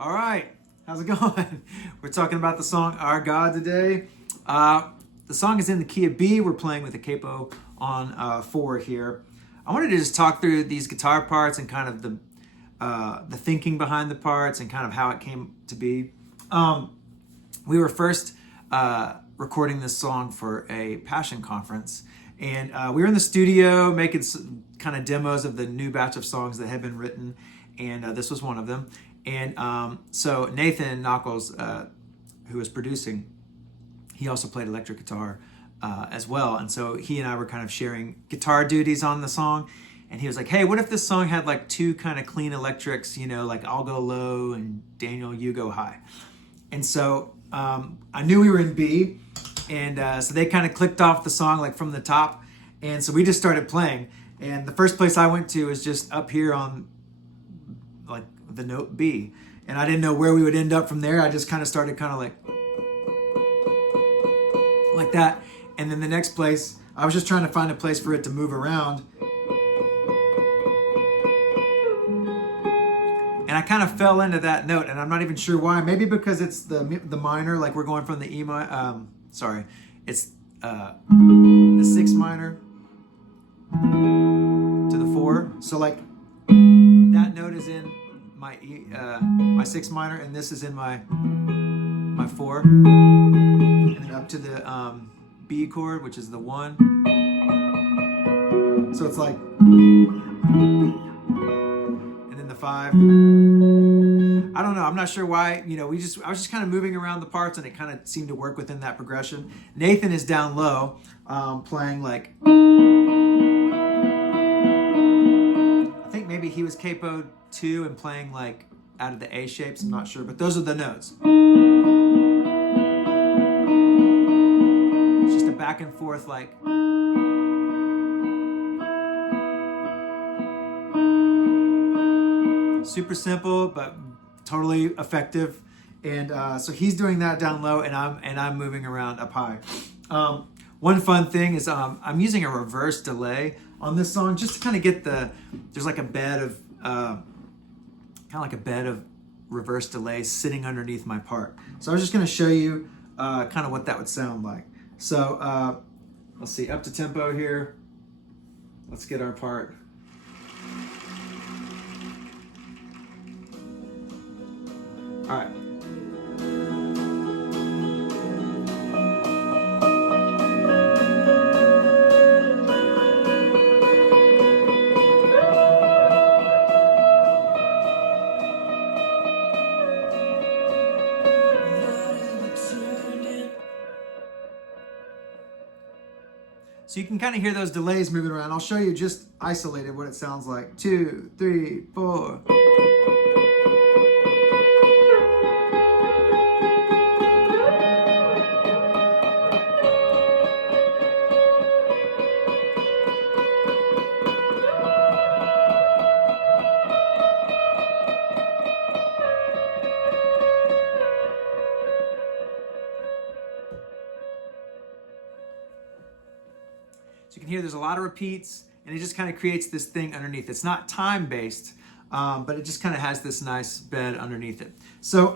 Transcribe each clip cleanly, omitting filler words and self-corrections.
All right, how's it going? We're talking about the song Our God today. The song is in the key of B. We're playing with a capo on 4 here. I wanted to just talk through these guitar parts and kind of the thinking behind the parts and kind of how it came to be. We were first recording this song for a Passion conference, and we were in the studio making some kind of demos of the new batch of songs that had been written, and this was one of them. And so Nathan Knuckles, who was producing, he also played electric guitar as well. And so he and I were kind of sharing guitar duties on the song. And he was like, hey, what if this song had like 2 kind of clean electrics, like I'll go low and Daniel, you go high. And so I knew we were in B. And so they kind of clicked off the song like from the top. And so we just started playing. And the first place I went to was just up here on like the note B. And I didn't know where we would end up from there. I just kind of started kind of like that. And then the next place, I was just trying to find a place for it to move around. And I kind of fell into that note, and I'm not even sure why. Maybe because it's the minor, like we're going from the E minor. It's the 6 minor to the 4. So like that note is in my E, my 6 minor, and this is in my 4, and then up to the B chord, which is the 1. So it's like, and then the 5. I don't know. I'm not sure why. I was just kind of moving around the parts, and it kind of seemed to work within that progression. Nathan is down low, playing like, I think maybe he was capoed 2 and playing like out of the A shapes. I'm not sure, but those are the notes. It's just a back and forth like. Super simple, but totally effective. And so he's doing that down low, and I'm moving around up high. One fun thing is I'm using a reverse delay on this song just to kind of get there's like a bed of reverse delay sitting underneath my part. So I was just going to show you kind of what that would sound like. So let's see, up to tempo here. Let's get our part. All right. So you can kind of hear those delays moving around. I'll show you just isolated what it sounds like. 2, 3, 4. So you can hear there's a lot of repeats, and it just kind of creates this thing underneath. It's not time-based, but it just kind of has this nice bed underneath it. So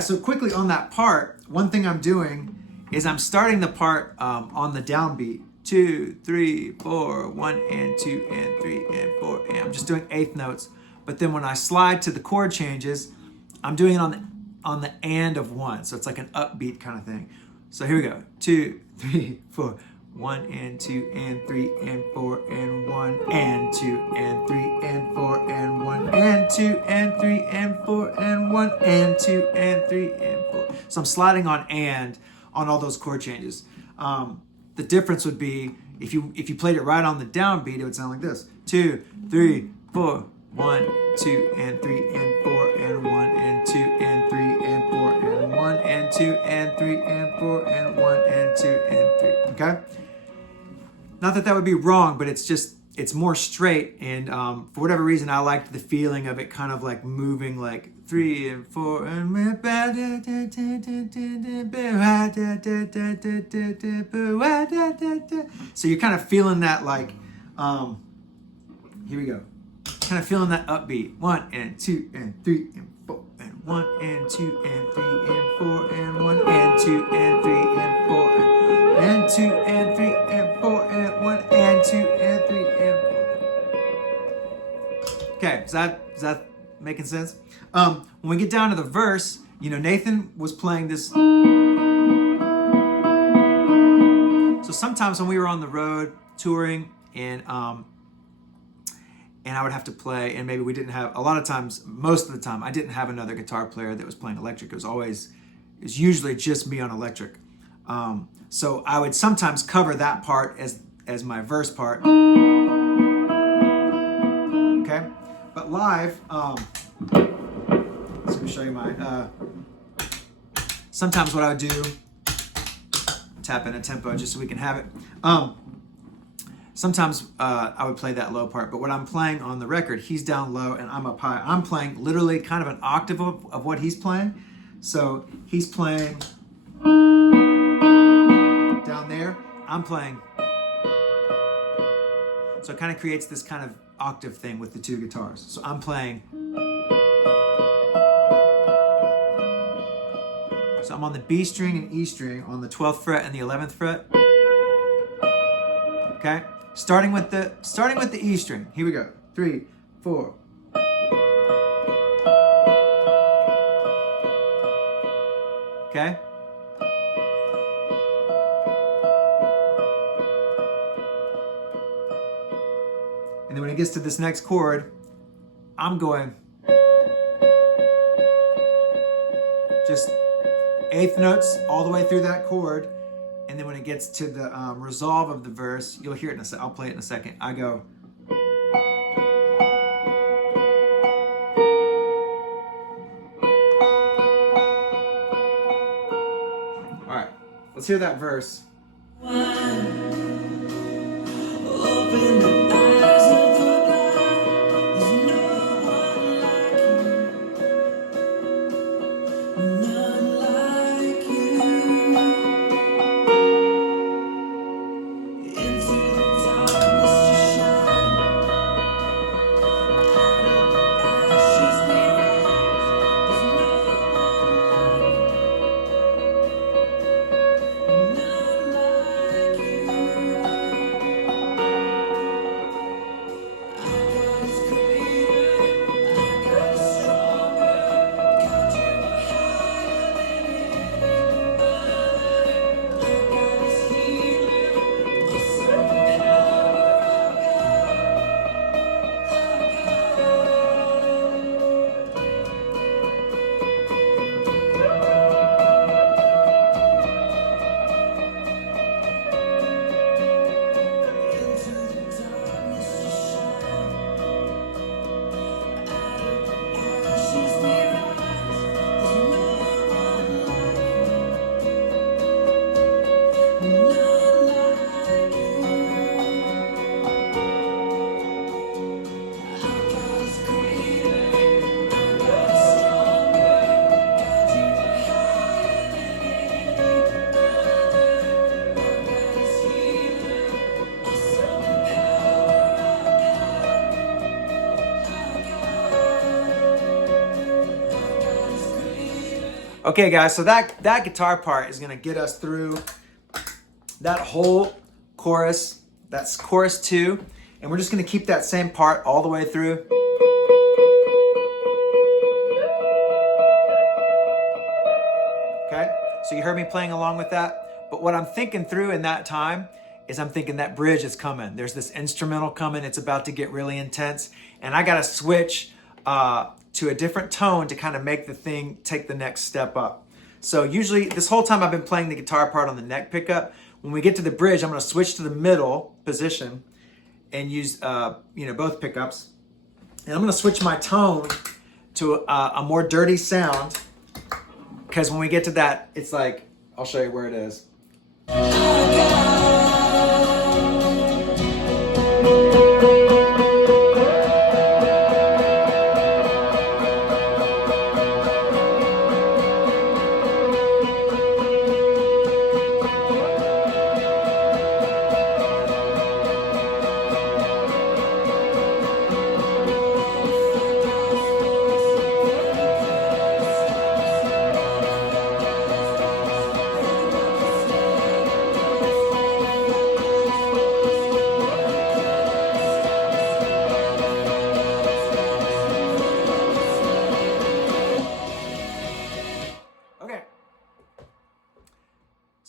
so quickly on that part, one thing I'm doing is I'm starting the part on the downbeat. 2, 3, 4, 1 and 2 and 3 and 4, and I'm just doing 8th notes. But then when I slide to the chord changes, I'm doing it on the and of 1. So it's like an upbeat kind of thing. So here we go. 2, 3, 4. 1 and 2 and 3 and 4 and 1 and 2 and 3 and 4 and 1 and 2 and 3 and 4 and 1 and 2 and 3 and 4. So I'm sliding on all those chord changes. The difference would be if you played it right on the downbeat, it would sound like this: 2, 3, 4, 1, 2 and 3 and 4 and 1 and 2 and 3 and 4 and 1 and 2 and 3 and 4 and 1 and 2 and 3. Okay? Not that would be wrong, but it's more straight, and for whatever reason, I liked the feeling of it kind of like moving like 3 and 4 and so you're kind of feeling that like here we go, kind of feeling that upbeat 1 and 2 and 3 and 4 and 1 and 2 and 3 and 4 and 1 and 2 and 3 and 4 and 2 and 3 and 4 and 1 and 2 and 3 and 4. Okay, is that making sense? When we get down to the verse, you know, Nathan was playing this. So sometimes when we were on the road touring and I would have to play, and maybe we didn't have, a lot of times, most of the time, I didn't have another guitar player that was playing electric. It was usually just me on electric. So I would sometimes cover that part as my verse part. Okay, but live, so let me show you my, sometimes what I would do, tap in a tempo just so we can have it. Sometimes I would play that low part, but when I'm playing on the record, he's down low and I'm up high. I'm playing literally kind of an octave of what he's playing. So he's playing down there, I'm playing. So it kind of creates this kind of octave thing with the two guitars. So I'm playing. So I'm on the B string and E string on the 12th fret and the 11th fret. Okay? Starting with the E string. Here we go. 3, 4. Okay? And then when it gets to this next chord, I'm going just eighth notes all the way through that chord. And then when it gets to the resolve of the verse, you'll hear it in a second. I'll play it in a second. I go. All right, let's hear that verse. Okay, guys, so that guitar part is gonna get us through that whole chorus. That's chorus 2, and we're just gonna keep that same part all the way through. Okay, so you heard me playing along with that, but what I'm thinking through in that time is I'm thinking that bridge is coming. There's this instrumental coming, it's about to get really intense, and I gotta switch to a different tone to kind of make the thing take the next step up. So usually, this whole time I've been playing the guitar part on the neck pickup. When we get to the bridge, I'm gonna switch to the middle position and use both pickups. And I'm gonna switch my tone to a more dirty sound, because when we get to that, it's like, I'll show you where it is.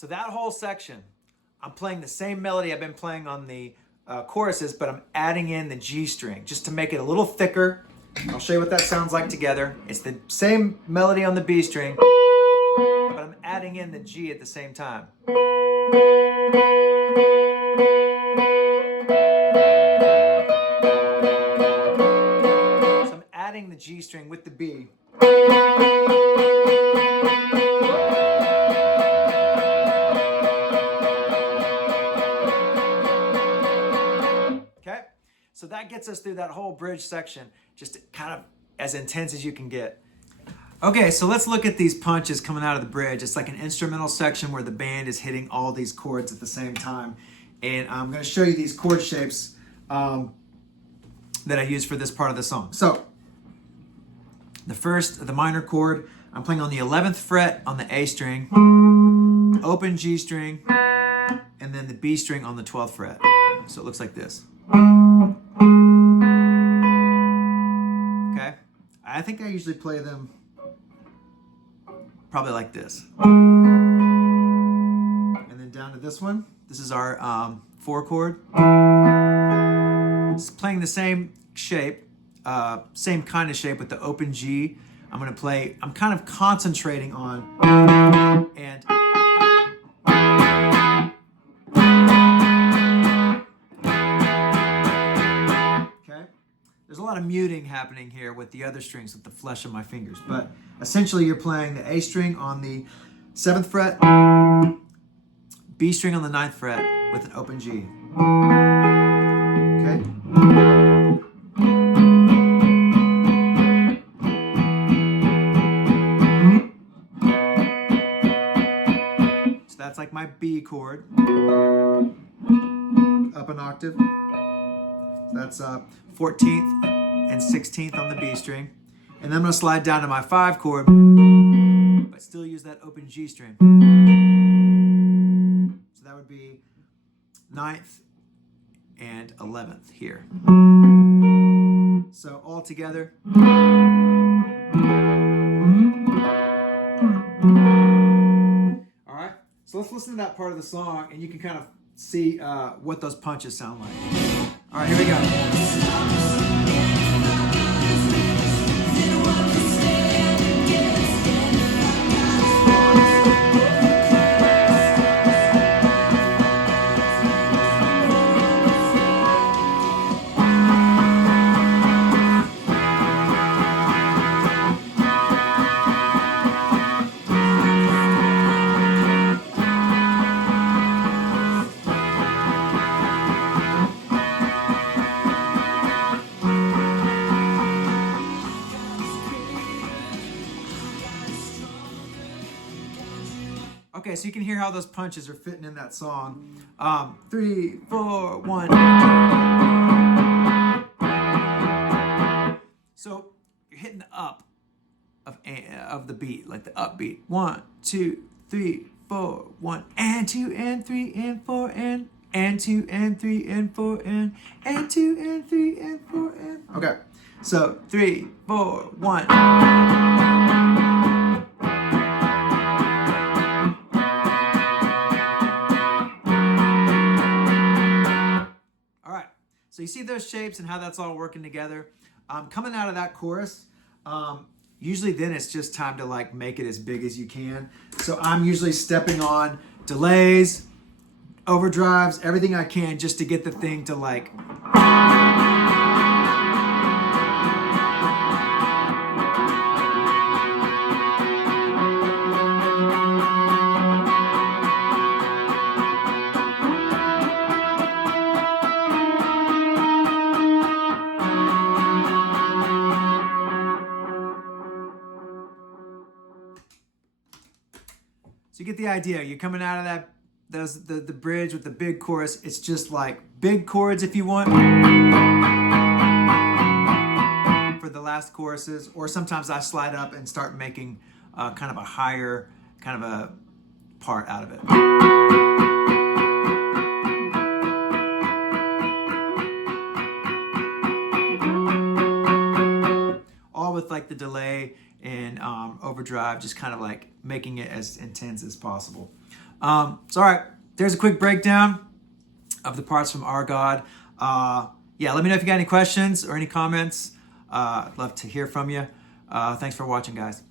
So that whole section, I'm playing the same melody I've been playing on the choruses, but I'm adding in the G string just to make it a little thicker. I'll show you what that sounds like together. It's the same melody on the B string, but I'm adding in the G at the same time. So I'm adding the G string with the B. Okay, so that gets us through that whole bridge section, just kind of as intense as you can get. Okay, so let's look at these punches coming out of the bridge. It's like an instrumental section where the band is hitting all these chords at the same time. And I'm going to show you these chord shapes that I use for this part of the song. So the minor chord, I'm playing on the 11th fret on the A string, open G string, and then the B string on the 12th fret. So it looks like this. Okay, I think I usually play them probably like this. And then down to this one. This is our 4 chord. It's playing the same shape, same kind of shape with the open G. I'm kind of concentrating on and okay. There's a lot of muting happening here with the other strings with the flesh of my fingers, but essentially you're playing the A string on the 7th fret, B string on the 9th fret with an open G. Okay? So that's like my B chord. Up an octave. So that's 14th and 16th on the B string. And then I'm going to slide down to my 5 chord, but still use that open G string. So that would be 9th and 11th here. So all together. All right, so let's listen to that part of the song and you can kind of see what those punches sound like. All right, here we go. Okay, so you can hear how those punches are fitting in that song. 3, 4, 1. So you're hitting the up of the beat, like the upbeat. 1, 2, 3, 4, 1, and 2, and 3, and 4, and 2, and 3, and 4, and 2, and 3, and 4, and. Okay, so 3, 4, 1. So you see those shapes and how that's all working together. Coming out of that chorus, usually then it's just time to like make it as big as you can. So I'm usually stepping on delays, overdrives, everything I can just to get the thing to like. So you get the idea. You're coming out of that, the bridge with the big chorus. It's just like big chords if you want for the last choruses, or sometimes I slide up and start making kind of a higher kind of a part out of it. All with like the delay and overdrive, just kind of like making it as intense as possible. So all right, there's a quick breakdown of the parts from Our God. Yeah, let me know if you got any questions or any comments. I'd love to hear from you. Thanks for watching, guys.